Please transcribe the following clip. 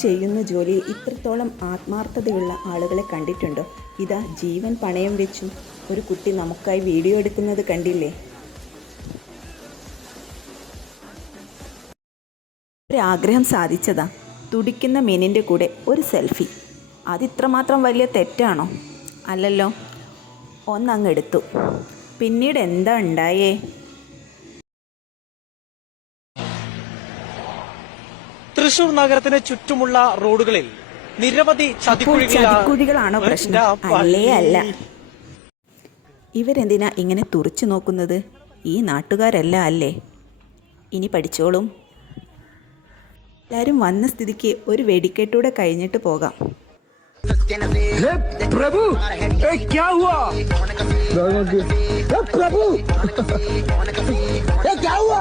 ചെയ്യുന്ന ജോലിയിൽ ഇത്രത്തോളം ആത്മാർത്ഥതയുള്ള ആളുകളെ കണ്ടിട്ടുണ്ടോ? ഇതാ ജീവൻ പണയം വെച്ചും ഒരു കുട്ടി നമുക്കായി വീഡിയോ എടുക്കുന്നത് കണ്ടില്ലേ? ഒരാഗ്രഹം സാധിച്ചതാ. തുടിക്കുന്ന മീനിൻ്റെ കൂടെ ഒരു സെൽഫി. അതിത്രമാത്രം വലിയ തെറ്റാണോ? അല്ലല്ലോ. ഒന്നങ്ങെടുത്തു. പിന്നീട് എന്താ ഉണ്ടായേ? തൃശൂർ നഗരത്തിന് ചുറ്റുമുള്ള റോഡുകളിൽ നിരവധി ചതിക്കുഴികളാണോ പ്രശ്നം? അല്ലേ അല്ല. ഇവരെന്തിനാ ഇങ്ങനെ തുറച്ചു നോക്കുന്നത്? ഈ നാട്ടുകാരല്ല അല്ലേ? ഇനി പഠിച്ചോളും. എല്ലാവരും വന്ന സ്ഥിതിക്ക് ഒരു വെടിക്കെട്ടൂടെ കഴിഞ്ഞിട്ട് പോകാം. प्रभु क्या हुआ? प्रभु क्या हुआ?